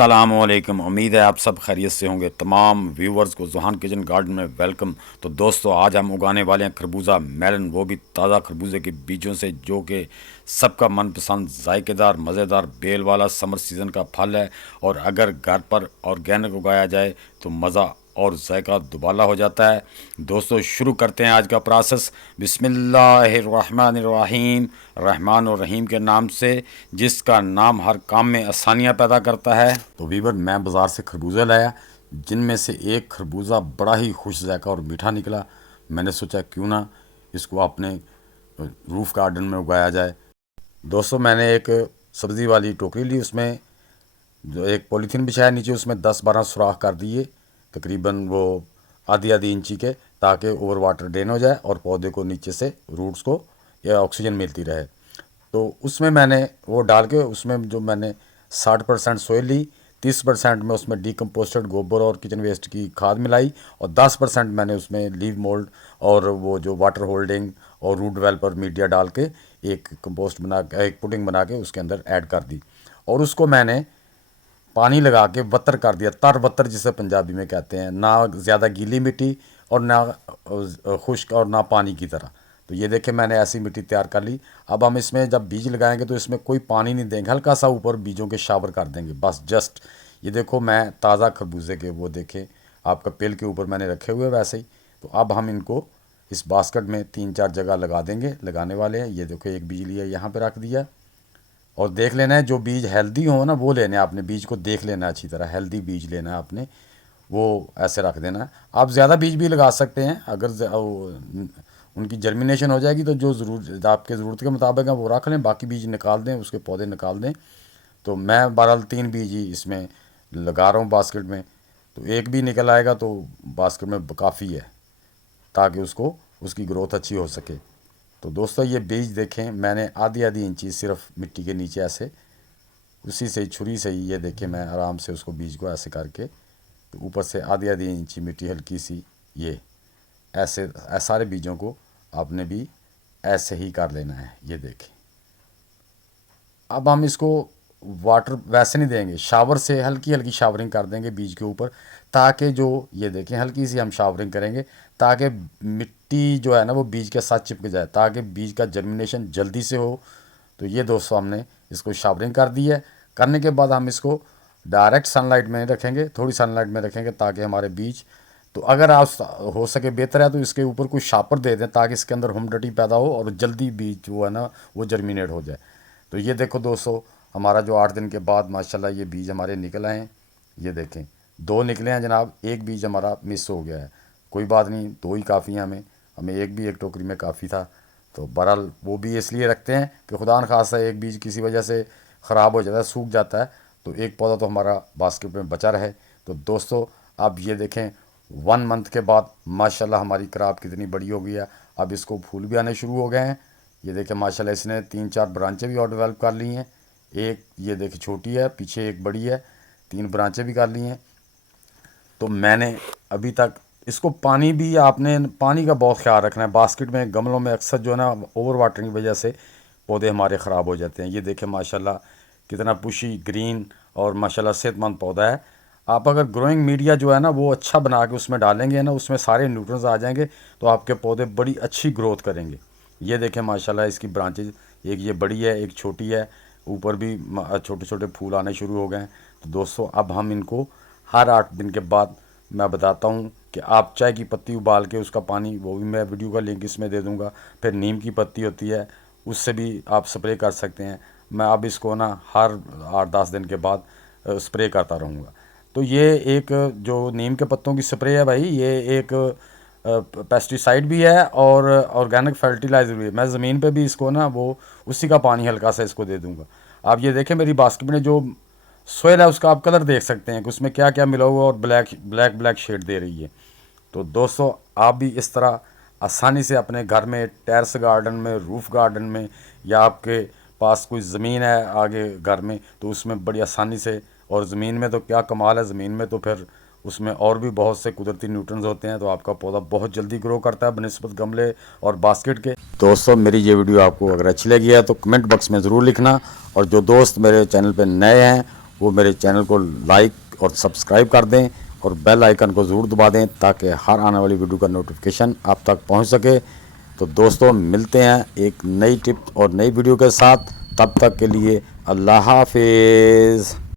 अस्सलामुअलैकुम। उम्मीद है आप सब खैरियत से होंगे। तमाम व्यूवर्स को ज़ुहान किचन गार्डन में वेलकम। तो दोस्तों, आज हम उगाने वाले हैं खरबूजा मेलन, वो भी ताज़ा खरबूजे के बीजों से, जो कि सबका मनपसंद जायकेदार मज़ेदार बेल वाला समर सीज़न का फल है। और अगर घर पर ऑर्गेनिक उगाया जाए तो मज़ा और जायका दुबाला हो जाता है। दोस्तों, शुरू करते हैं आज का प्रोसेस। बिस्मिल्लाहिर्रहमानिर्रहीम, रहमान और रहीम के नाम से, जिसका नाम हर काम में आसानियाँ पैदा करता है। तो वीवर, मैं बाज़ार से खरबूजा लाया, जिनमें से एक खरबूजा बड़ा ही खुश जायका और मीठा निकला। मैंने सोचा क्यों ना इसको अपने रूफ़ गार्डन में उगाया जाए। दोस्तों, मैंने एक सब्ज़ी वाली टोकरी ली, उसमें जो एक पॉलीथीन बिछाया नीचे, उसमें 10-12 सुराख कर दिए, तकरीबन वो आधी आधी इंची के, ताकि ओवर वाटर ड्रेन हो जाए और पौधे को नीचे से रूट्स को या ऑक्सीजन मिलती रहे। तो उसमें मैंने वो डाल के, उसमें जो मैंने 60% सोइल ली, 30% में उसमें डिकम्पोस्टेड गोबर और किचन वेस्ट की खाद मिलाई, और 10% मैंने उसमें लीव मोल्ड और वो जो वाटर होल्डिंग और रूट डेवलपर मीडिया डाल के एक कंपोस्ट बना के, एक पुडिंग बना के उसके अंदर ऐड कर दी। और उसको मैंने पानी लगा के बत्तर कर दिया, तर बत्तर जिसे पंजाबी में कहते हैं, ना ज़्यादा गीली मिट्टी और ना खुश्क और ना पानी की तरह। तो ये देखें, मैंने ऐसी मिट्टी तैयार कर ली। अब हम इसमें जब बीज लगाएंगे तो इसमें कोई पानी नहीं देंगे, हल्का सा ऊपर बीजों के शावर कर देंगे बस, जस्ट। ये देखो, मैं ताज़ा खरबूजे के वो देखें आपका पेल के ऊपर मैंने रखे हुए वैसे ही। तो अब हम इनको इस बास्केट में 3-4 जगह लगा देंगे, लगाने वाले हैं। ये देखो, एक बीज लिया, यहाँ पे रख दिया, और देख लेना है जो बीज हेल्दी हो ना वो लेने हैं आपने। बीज को देख लेना है अच्छी तरह, हेल्दी बीज लेना है आपने, वो ऐसे रख देना है। आप ज़्यादा बीज भी लगा सकते हैं, अगर उनकी जर्मिनेशन हो जाएगी तो जो ज़रूर आपके ज़रूरत के मुताबिक है वो रख लें, बाकी बीज निकाल दें, उसके पौधे निकाल दें। तो मैं बहरहाल 3 बीज ही इसमें लगा रहा हूँ बास्केट में। तो एक भी निकल आएगा तो बास्केट में काफ़ी है, ताकि उसको उसकी ग्रोथ अच्छी हो सके। तो दोस्तों, ये बीज देखें, मैंने आधी आधी इंची सिर्फ मिट्टी के नीचे ऐसे, उसी से ही छुरी से ही, ये देखें, मैं आराम से उसको बीज को ऐसे करके, तो ऊपर से आधी आधी इंची मिट्टी हल्की सी, ये ऐसे सारे बीजों को आपने भी ऐसे ही कर लेना है। ये देखें, अब हम इसको वाटर वैसे नहीं देंगे, शावर से हल्की हल्की शावरिंग कर देंगे बीज के ऊपर, ताकि जो, ये देखें, हल्की सी हम शावरिंग करेंगे ताकि मिट्टी जो है ना वो बीज के साथ चिपक जाए, ताकि बीज का जर्मिनेशन जल्दी से हो। तो ये दोस्तों, हमने इसको शावरिंग कर दी है। करने के बाद हम इसको डायरेक्ट सनलाइट में रखेंगे, थोड़ी सनलाइट में रखेंगे, ताकि हमारे बीज, तो अगर आप हो सके बेहतर है तो इसके ऊपर कोई शापर दे दें, ताकि इसके अंदर ह्यूमिडिटी पैदा हो और जल्दी बीज जो है ना वो जर्मिनेट हो जाए। तो ये देखो दोस्तों, हमारा जो 8 दिन के बाद माशाल्लाह ये बीज हमारे निकल आए हैं। ये देखें, 2 निकले हैं जनाब, एक बीज हमारा मिस हो गया है। कोई बात नहीं, 2 ही काफ़ी हैं हमें, हमें एक भी एक टोकरी में काफ़ी था। तो बहरहाल वो भी इसलिए रखते हैं कि खुदा न खासा एक बीज किसी वजह से ख़राब हो जाता है, सूख जाता है, तो एक पौधा तो हमारा बास्केट में बचा रहे। तो दोस्तों, अब ये देखें, 1 मंथ के बाद माशाल्लाह हमारी क्रॉप कितनी बड़ी हो गई है। अब इसको फूल भी आने शुरू हो गए हैं। ये देखें, माशाल्लाह इसने 3-4 ब्रांचें भी और डेवलप कर ली हैं। एक ये देखिए छोटी है, पीछे एक बड़ी है, 3 ब्रांचें भी कर ली हैं। तो मैंने अभी तक इसको पानी भी, आपने पानी का बहुत ख्याल रखना है। बास्केट में, गमलों में अक्सर जो है ना ओवर वाटरिंग की वजह से पौधे हमारे ख़राब हो जाते हैं। ये देखें माशाल्लाह कितना पुशी ग्रीन और माशाल्लाह सेहतमंद पौधा है। आप अगर ग्रोइंग मीडिया जो है ना वो अच्छा बना के उसमें डालेंगे ना, उसमें सारे न्यूट्रिएंट्स आ जाएंगे, तो आपके पौधे बड़ी अच्छी ग्रोथ करेंगे। ये देखें माशाल्लाह इसकी ब्रांचेज, एक ये बड़ी है, एक छोटी है, ऊपर भी छोटे छोटे फूल आने शुरू हो गए हैं। तो दोस्तों, अब हम इनको हर 8 दिन के बाद, मैं बताता हूँ कि आप चाय की पत्ती उबाल के उसका पानी, वो भी मैं वीडियो का लिंक इसमें दे दूँगा। फिर नीम की पत्ती होती है, उससे भी आप स्प्रे कर सकते हैं। मैं अब इसको ना हर 8-10 दिन के बाद स्प्रे करता रहूँगा। तो ये एक जो नीम के पत्तों की स्प्रे है भाई, ये एक पेस्टिसाइड भी है और ऑर्गेनिक फर्टिलाइज़र भी है। मैं ज़मीन पे भी इसको ना वो उसी का पानी हल्का सा इसको दे दूँगा। आप ये देखें, मेरी बास्केट में जो सोयल है उसका आप कलर देख सकते हैं कि उसमें क्या क्या मिला हुआ, और ब्लैक ब्लैक ब्लैक शेड दे रही है। तो दोस्तों, आप भी इस तरह आसानी से अपने घर में, टेरेस गार्डन में, रूफ़ गार्डन में, या आपके पास कोई ज़मीन है आगे घर में, तो उसमें बड़ी आसानी से, और ज़मीन में तो क्या कमाल है, ज़मीन में तो फिर उसमें और भी बहुत से कुदरती न्यूट्रिएंट्स होते हैं, तो आपका पौधा बहुत जल्दी ग्रो करता है बनिस्बत गमले और बास्केट के। दोस्तों, मेरी ये वीडियो आपको अगर अच्छी लगी है तो कमेंट बॉक्स में ज़रूर लिखना, और जो दोस्त मेरे चैनल पर नए हैं वो मेरे चैनल को लाइक और सब्सक्राइब कर दें और बेल आइकन को ज़रूर दबा दें ताकि हर आने वाली वीडियो का नोटिफिकेशन आप तक पहुंच सके। तो दोस्तों मिलते हैं एक नई टिप और नई वीडियो के साथ, तब तक के लिए अल्लाह हाफिज़।